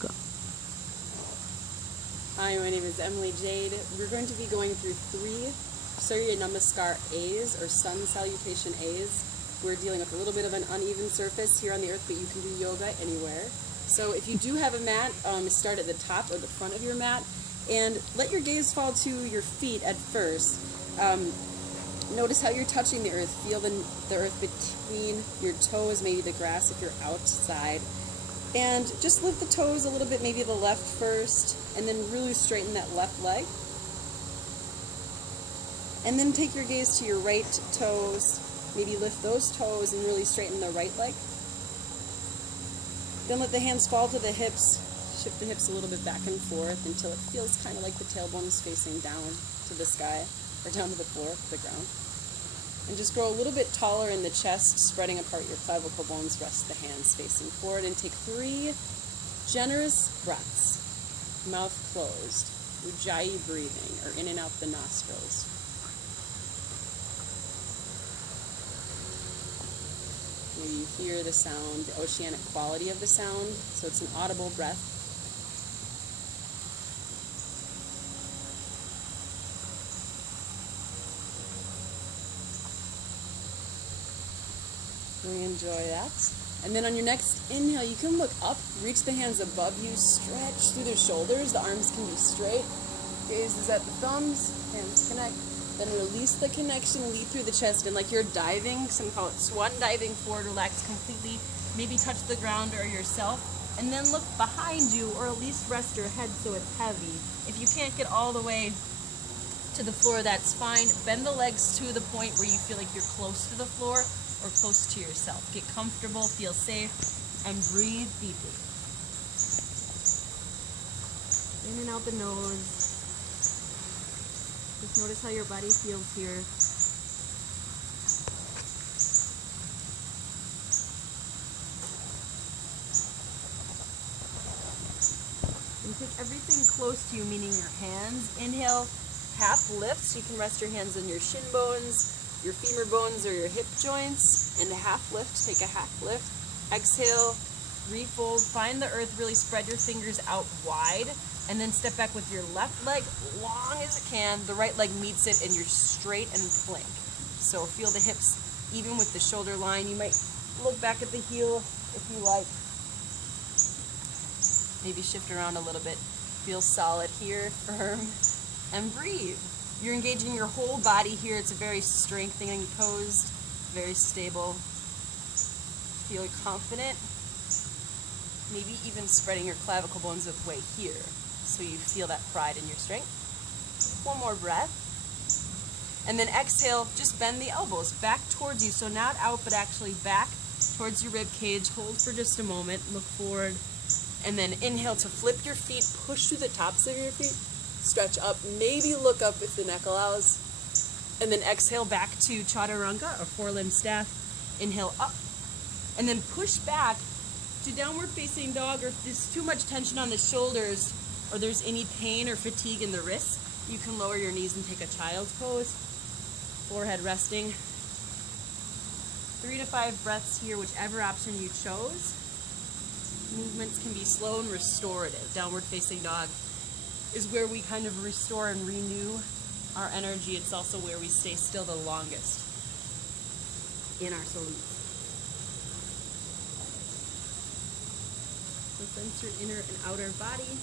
Go. Hi, my name is Jade. We're going to be going through 3 Surya Namaskar A's, or sun salutation A's. We're dealing with a little bit of an uneven surface here on the earth, but you can do yoga anywhere. So if you do have a mat, start at the top or the front of your mat, and let your gaze fall to your feet at first. Notice how you're touching the earth. Feel the earth between your toes, maybe the grass if you're outside. And just lift the toes a little bit, maybe the left first, and then really straighten that left leg. And then take your gaze to your right toes, maybe lift those toes and really straighten the right leg. Then let the hands fall to the hips, shift the hips a little bit back and forth until it feels kind of like the tailbone is facing down to the sky, or down to the floor, the ground. And just grow a little bit taller in the chest, spreading apart your clavicle bones. Rest the hands facing forward and take 3 generous breaths, mouth closed, Ujjayi breathing, or in and out the nostrils. Maybe you hear the sound, the oceanic quality of the sound, so it's an audible breath. Really enjoy that. And then on your next inhale, you can look up, reach the hands above you, stretch through the shoulders, the arms can be straight. Gaze is at the thumbs, hands connect. Then release the connection, lead through the chest, and like you're diving, some call it swan diving forward, relax completely, maybe touch the ground or yourself, and then look behind you, or at least rest your head so it's heavy. If you can't get all the way to the floor, that's fine. Bend the legs to the point where you feel like you're close to the floor or close to yourself. Get comfortable, feel safe, and breathe deeply. In and out the nose. Just notice how your body feels here. And take everything close to you, meaning your hands. Inhale, half lifts. You can rest your hands on your shin bones, your femur bones, or your hip joints. And a half lift, take a half lift. Exhale, refold. Find the earth, really spread your fingers out wide. And then step back with your left leg long as it can. The right leg meets it and you're straight and plank. So feel the hips even with the shoulder line. You might look back at the heel if you like. Maybe shift around a little bit. Feel solid here, firm, and breathe. You're engaging your whole body here. It's a very strengthening pose, very stable. Feel confident. Maybe even spreading your clavicle bones with weight here, so you feel that pride in your strength. One more breath. And then exhale, just bend the elbows back towards you. So not out, but actually back towards your rib cage. Hold for just a moment, look forward. And then inhale to flip your feet, push through the tops of your feet, stretch up, maybe look up if the neck allows. And then exhale back to chaturanga, or 4-limb staff. Inhale up, and then push back to downward facing dog, or if there's too much tension on the shoulders, or there's any pain or fatigue in the wrists, you can lower your knees and take a child's pose, forehead resting. 3 to 5 breaths here, whichever option you chose. Movements can be slow and restorative. Downward facing dog is where we kind of restore and renew our energy. It's also where we stay still the longest in our salutes. So sense your inner and outer body.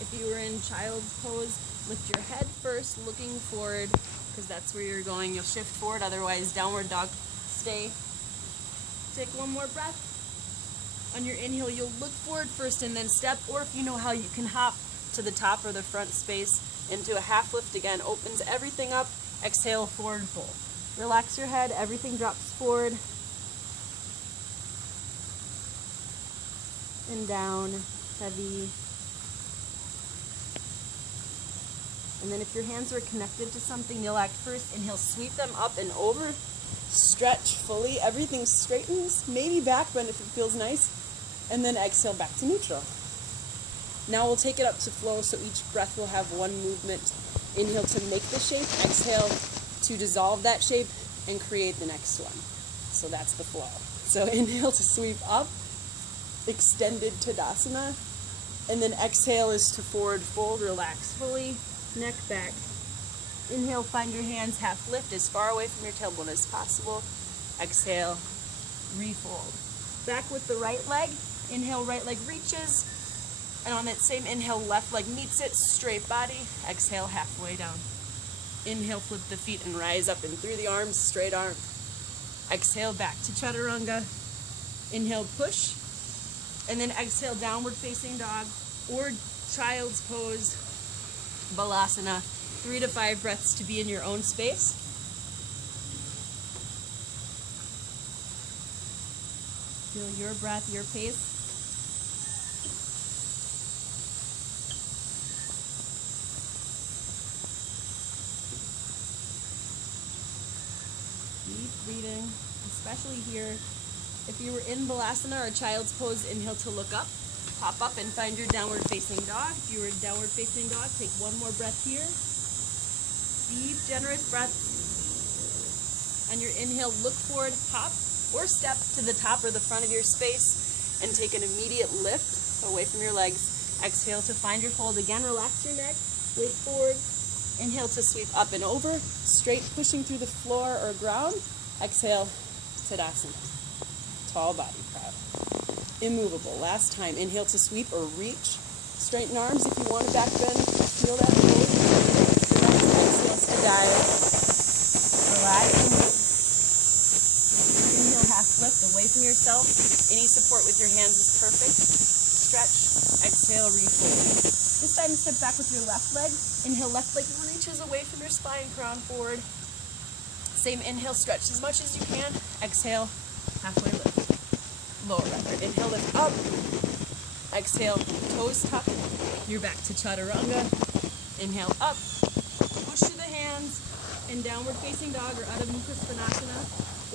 If you were in child's pose, lift your head first, looking forward, because that's where you're going. You'll shift forward, otherwise downward dog, stay. Take one more breath. On your inhale, you'll look forward first and then step, or if you know how, you can hop to the top or the front space into a half lift again. Opens everything up. Exhale, forward fold. Relax your head, everything drops forward and down, heavy. And then if your hands are connected to something, you'll act first. Inhale, sweep them up and over. Stretch fully. Everything straightens. Maybe back bend if it feels nice. And then exhale back to neutral. Now we'll take it up to flow, so each breath will have one movement. Inhale to make the shape. Exhale to dissolve that shape. and create the next one. So that's the flow. So inhale to sweep up, extended Tadasana, and then exhale is to forward fold, relax fully, neck back. Inhale, find your hands half lift as far away from your tailbone as possible. Exhale, refold. Back with the right leg. Inhale, right leg reaches. And on that same inhale, left leg meets it, straight body. Exhale, halfway down. Inhale, flip the feet and rise up and through the arms, straight arm. Exhale, back to Chaturanga. Inhale, push. And then exhale, downward facing dog or child's pose, Balasana. 3 to 5 breaths to be in your own space. Feel your breath, your pace. Deep breathing, especially here. If you were in Balasana or child's pose, inhale to look up. Pop up and find your downward facing dog. If you were in downward facing dog, take one more breath here. Deep, generous breath. On your inhale, look forward, hop, or step to the top or the front of your space and take an immediate lift away from your legs. Exhale to find your fold. Again, relax your neck, weight forward. Inhale to sweep up and over, straight pushing through the floor or ground. Exhale, Tadasana. Tall body, proud. Immovable. Last time, inhale to sweep or reach. Straighten arms if you want to back bend. Feel that pose. Exhale to dive. Relax and move. Inhale, half lift away from yourself. Any support with your hands is perfect. Stretch. Exhale, refold. This time, step back with your left leg. Inhale, left leg reaches away from your spine, crown forward. Same inhale, stretch as much as you can. Exhale, halfway lift. Lower rather. Inhale, lift up. Exhale, toes tucked. You're back to Chaturanga. Inhale, up. Push to the hands in downward facing dog or Adho Mukha Svanasana,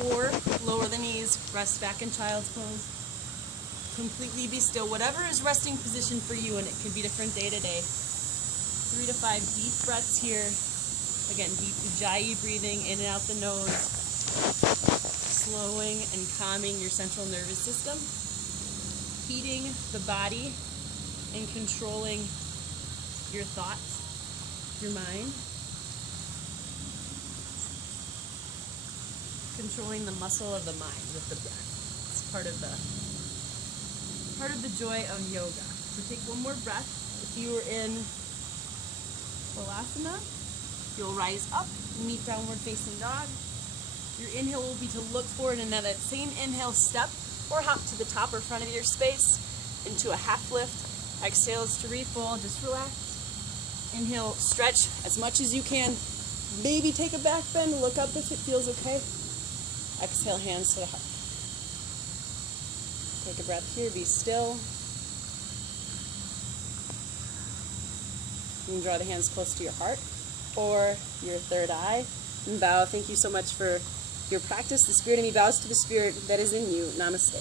or lower the knees, rest back in child's pose. Completely be still, whatever is resting position for you, and it could be different day to day. 3 to 5 deep breaths here. Again, deep Ujjayi breathing in and out the nose, slowing and calming your central nervous system, heating the body and controlling your thoughts, your mind, controlling the muscle of the mind with the breath. It's part of the joy of yoga. So take one more breath. If you were in Balasana, you'll rise up, meet downward facing dog. Your inhale will be to look forward, and now that same inhale, step or hop to the top or front of your space into a half lift. Exhale is to refold, just relax. Inhale, stretch as much as you can. Maybe take a back bend, look up if it feels okay. Exhale, hands to the heart. Take a breath here, be still. You can draw the hands close to your heart or your third eye and bow. Thank you so much for your practice. The spirit in me bows to the spirit that is in you. Namaste.